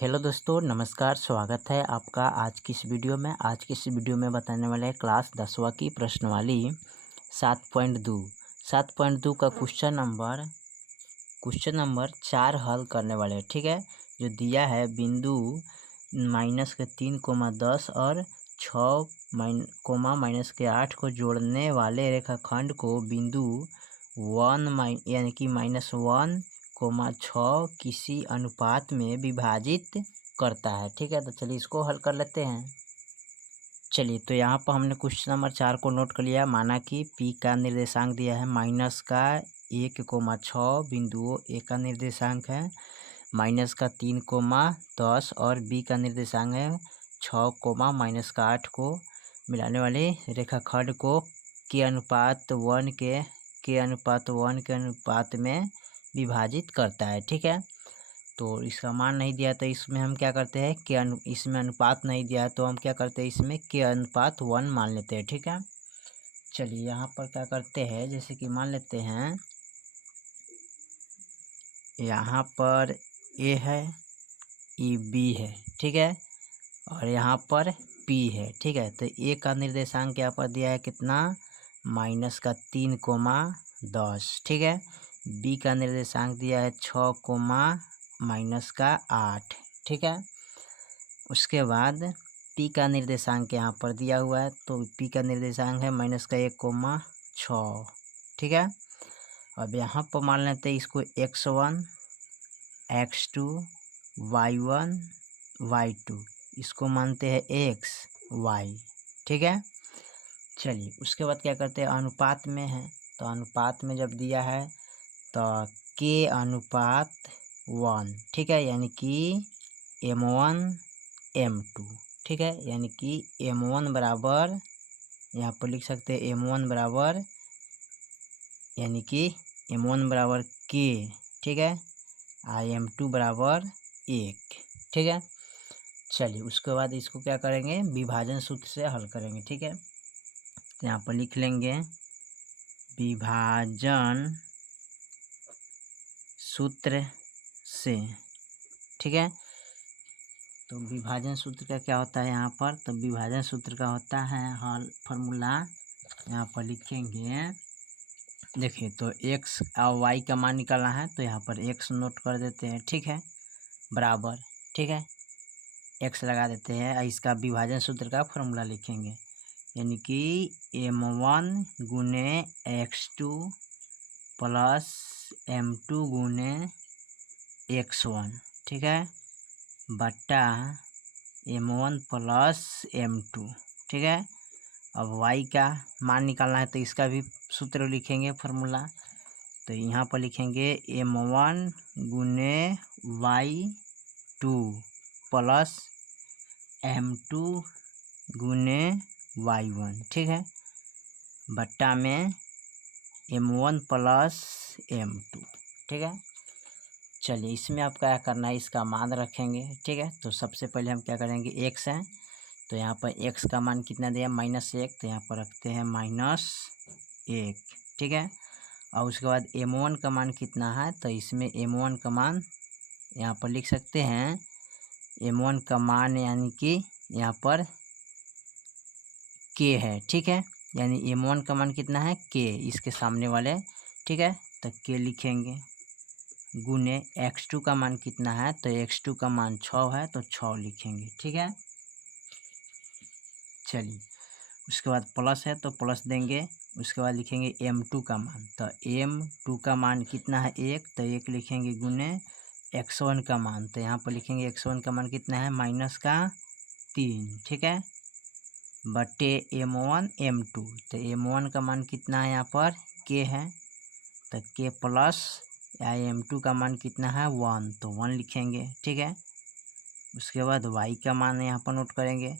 Hello दोस्तों, नमस्कार। स्वागत है आपका आज की इस वीडियो में। आज की इस वीडियो में बताने वाले हैं क्लास 10वीं की प्रश्नवाली 7.2 का क्वेश्चन नंबर 4 हल करने वाले हैं। ठीक है, जो दिया है बिंदु -3, 10 और 6, -8 को जोड़ने वाले रेखाखंड को बिंदु 1 यानी कि -1, 6 किसी अनुपात में विभाजित करता है। ठीक है, तो चलिए इसको हल कर लेते हैं। चलिए, तो यहाँ पर हमने क्वेश्चन नंबर 4 को नोट कर लिया। माना कि P का निर्देशांक दिया है -1, 6 बिंदुओं A का निर्देशांक है -3, 10 और B का निर्देशांक है 6, -8 को मिलाने वाले रेखाखंड को के अनुपात 1 के अनुपात में विभाजित करता है। ठीक है, तो इसका मान नहीं दिया तो इसमें हम क्या करते हैं इसमें अनुपात नहीं दिया है तो हम क्या करते हैं इसमें के अनुपात 1 मान लेते हैं। ठीक है, चलिए यहाँ पर क्या करते हैं, जैसे कि मान लेते हैं यहाँ पर A है, ये B है। ठीक है, और यहाँ पर P है। ठीक है, तो A का निर्देशांक यहाँ पर दिया है कितना, -3, 10। ठीक है, B का निर्देशांक दिया है 6, -8। ठीक है, उसके बाद P का निर्देशांक यहाँ पर दिया हुआ है, तो P का निर्देशांक है -1, 6। ठीक है, अब यहाँ पर मान लेते हैं इसको x1, x2, y1, y2, इसको मानते हैं x, y। ठीक है, चलिए उसके बाद क्या करते हैं, अनुपात में है, तो अनुपात में जब दिया है तो k अनुपात 1। ठीक है, यानी कि m1 m2। ठीक है, यानी कि m1 बराबर, यहाँ पर लिख सकते हैं m1 बराबर, यानी कि m1 बराबर k। ठीक है, m2 बराबर 1। ठीक है, चलिए उसके बाद इसको क्या करेंगे, विभाजन सूत्र से हल करेंगे। ठीक है, तो यहाँ पर लिख लेंगे विभाजन सूत्र से। ठीक है, तो विभाजन सूत्र का क्या होता है यहाँ पर, तो विभाजन सूत्र का होता है हल फॉर्मूला, यहाँ पर लिखेंगे। देखिए, तो x और y का मान निकालना है, तो यहाँ पर x नोट कर देते हैं। ठीक है, बराबर, ठीक है, x लगा देते हैं। इसका विभाजन सूत्र का फॉर्मूला लिखेंगे, यानी कि m1 गुने x2 प्लस m2 गुने x1। ठीक है, बट्टा m1 प्लस m2। ठीक है, अब y का मान निकालना है, तो इसका भी सूत्र लिखेंगे, फॉर्मूला। तो यहाँ पर लिखेंगे m1 गुने y2 प्लस m2 गुने y1। ठीक है, बट्टा में m1 प्लस m2। ठीक है, चलिए इसमें आप क्या करना है, इसका मान रखेंगे। ठीक है, तो सबसे पहले हम क्या करेंगे, x है, तो यहाँ पर x का मान कितना दिया, -1, तो यहाँ पर रखते हैं -1। ठीक है, और उसके बाद m1 का मान कितना है, तो इसमें m1 का मान यहाँ पर लिख सकते हैं, m1 का मान यानी कि यहाँ पर k है। ठीक है, यानी m1 का मान कितना है, k, इसके सामने वाले। ठीक है, तो k लिखेंगे गुने x2 का मान कितना है, तो x2 का मान 6 है, तो 6 लिखेंगे। ठीक है, चलिए उसके बाद प्लस है तो प्लस देंगे। उसके बाद लिखेंगे m2 का मान, तो m2 का मान कितना है, 1, तो 1 लिखेंगे गुने x1 का मान, तो यहाँ पर लिखेंगे x1 का मान कितना है, -3। ठीक है, बटे m1 m2, तो m1 का मान कितना है, यहाँ पर k है, तो k प्लस m2 का मान कितना है, 1, तो 1 लिखेंगे। ठीक है, उसके बाद y का मान यहाँ पर नोट करेंगे,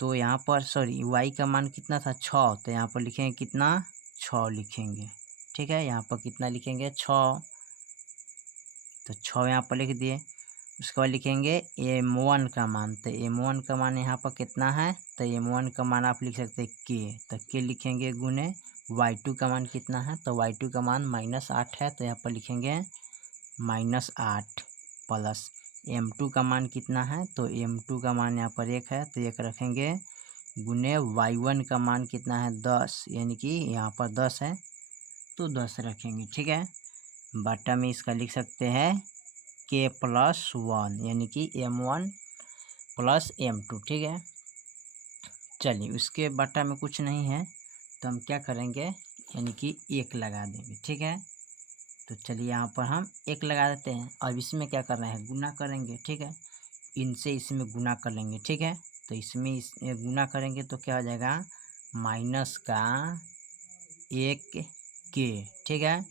तो यहाँ पर y का मान कितना था, 6, तो यहाँ पर लिखेंगे कितना, 6 लिखेंगे। ठीक है, यहाँ पर कितना लिखेंगे, 6, तो 6 यहाँ पर लिख दिए। उसके बाद लिखेंगे m1 का मान, तो m1 का मान यहाँ पर कितना है, तो m1 का मान आप लिख सकते हैं k, तो k लिखेंगे गुने y2 का मान कितना है, तो y2 का मान -8 है, तो यहाँ पर लिखेंगे -8 प्लस m2 का मान कितना है, तो m2 का मान यहाँ पर 1 है तो 1 रखेंगे, गुने y1 का मान कितना है 10, यानी कि यहाँ पर 10 है तो 10 रखेंगे। ठीक है, बटा में इसका लिख सकते हैं k+1 यानी कि m1 + m2। ठीक है, चलिए उसके बटा में कुछ नहीं है तो हम क्या करेंगे, यानी कि 1 लगा देंगे। ठीक है, तो चलिए यहाँ पर हम 1 लगा देते हैं। अब इसमें क्या करना है, गुना करेंगे। ठीक है, इनसे इसमें गुना कर लेंगे। ठीक है, तो इसमें गुना करेंगे तो क्या हो जाएगा, माइनस का 1k। ठीक है,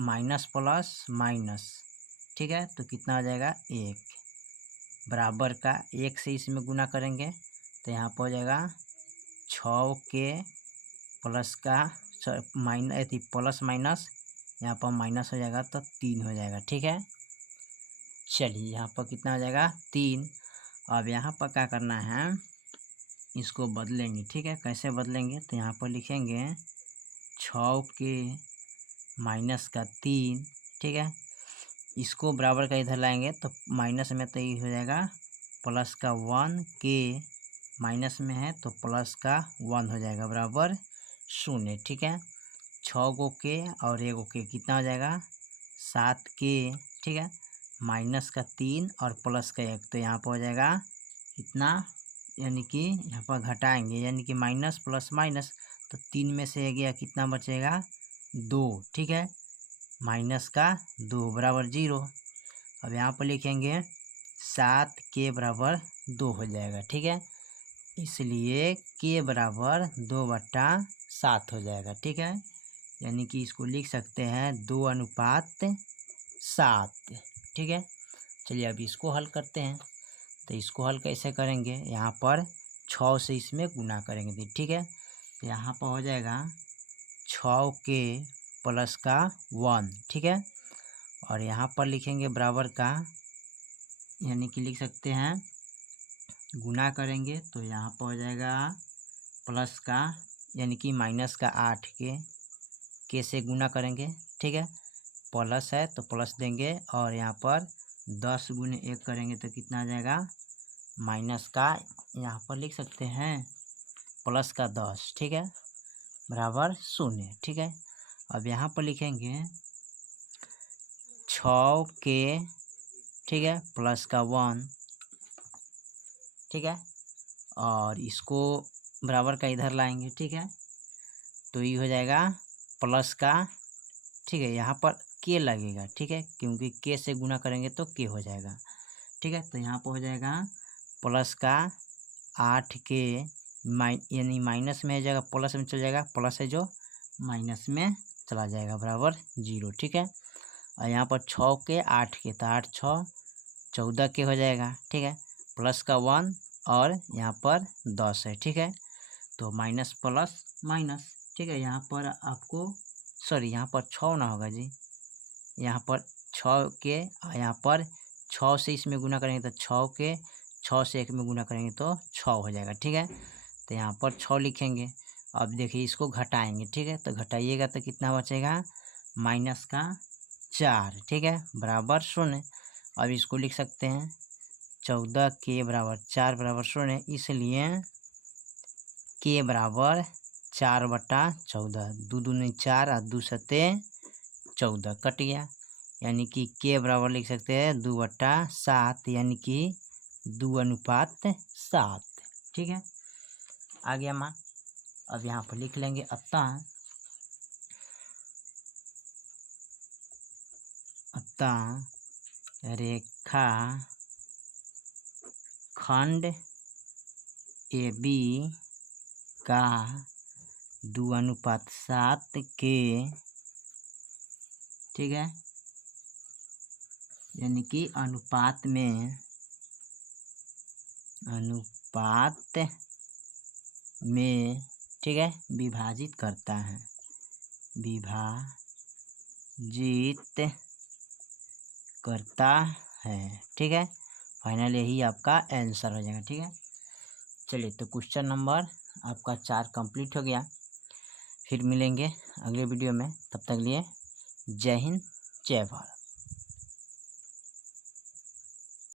माइनस प्लस माइनस। ठीक है, तो कितना हो जाएगा 1, बराबर का 1 से इसमें गुना करेंगे तो यहाँ पर हो जाएगा 6k प्लस का माइनस प्लस माइनस, यहाँ पर माइनस हो जाएगा तो 3 हो जाएगा। ठीक है, चलिए यहाँ पर कितना हो जाएगा 3। अब यहाँ पर क्या करना है, इसको बदलेंगे। ठीक है, कैसे बदलेंगे, तो यहाँ पर लिखेंगे 6k माइनस का 3। ठीक है, इसको बराबर का इधर लाएंगे तो माइनस में तो ये हो जाएगा प्लस का 1k, माइनस में है तो प्लस का 1 हो जाएगा बराबर 0। ठीक है, 6 को k और 1 k कितना हो जाएगा 7k। ठीक है, माइनस का 3 और प्लस का 1 तो यहाँ पर हो जाएगा कितना, यानी कि यहाँ पर घटाएंगे, यानी कि माइनस प्लस माइनस, तो 3 में से गया कितना बचेगा 2। ठीक है, माइनस का 2 बराबर 0। अब यहाँ पर लिखेंगे 7k बराबर 2 हो जाएगा। ठीक है, इसलिए k बराबर 2/7 हो जाएगा। ठीक है, यानी कि इसको लिख सकते हैं 2:7। ठीक है, चलिए अभी इसको हल करते हैं। तो इसको हल कैसे करेंगे, यहाँ पर 6 से इसमें गुना करेंगे। ठीक है, तो यहाँ पर हो जाएगा 6k प्लस का 1। ठीक है, और यहाँ पर लिखेंगे बराबर का, यानी कि लिख सकते हैं गुना करेंगे तो यहाँ पर हो जाएगा प्लस का, यानी कि माइनस का 8k से गुना करेंगे। ठीक है, प्लस है तो प्लस देंगे, और यहाँ पर 10 गुने 1 करेंगे तो कितना आ जाएगा, माइनस का यहाँ पर लिख सकते हैं प्लस का 10। ठीक है, बराबर 0। ठीक है, अब यहाँ पर लिखेंगे 6k। ठीक है, प्लस का 1। ठीक है, और इसको बराबर का इधर लाएंगे। ठीक है, तो ये हो जाएगा प्लस का, ठीक है, यहाँ पर k लगेगा। ठीक है, क्योंकि k से गुना करेंगे तो k हो जाएगा। ठीक है, तो यहाँ पर हो जाएगा प्लस का 8k, यानी माइनस में हो जाएगा, प्लस में चल जाएगा, प्लस है जो माइनस में चला जाएगा बराबर 0। ठीक है, और यहाँ पर 6k 8k तो 8 6 14k हो जाएगा। ठीक है, प्लस का 1 और यहाँ पर 10 है। ठीक है, तो माइनस प्लस माइनस। ठीक है, यहाँ पर आपको सॉरी यहाँ पर 6 ना होगा जी, यहाँ पर 6k, यहाँ पर 6 से इसमें गुना करेंगे तो 6k, 6 से 1 में गुना करेंगे तो 6 हो जाएगा। ठीक है, तो यहाँ पर 6 लिखेंगे। अब देखिए इसको घटाएंगे। ठीक है, तो घटाइएगा तो कितना बचेगा, माइनस का 4। ठीक है, बराबर 0। अब इसको लिख सकते हैं 14k बराबर 4 बराबर 0, इसलिए k बराबर 4/14, 2 दूनी 4 और 2 सते 14 कट गया, यानी कि k बराबर लिख सकते हैं 2/7, यानी कि 2:7। ठीक है, आ गया मान। अब यहाँ पर लिख लेंगे अतः रेखा खंड AB का 2:7 के, ठीक है, यानी कि अनुपात में ठीक है विभाजित करता है, विभाजित करता है। ठीक है, फाइनल यही आपका आंसर हो जाएगा। ठीक है, चलिए तो क्वेश्चन नंबर आपका 4 कंप्लीट हो गया। फिर मिलेंगे अगले वीडियो में, तब तक लिए जय हिंद जय भारत।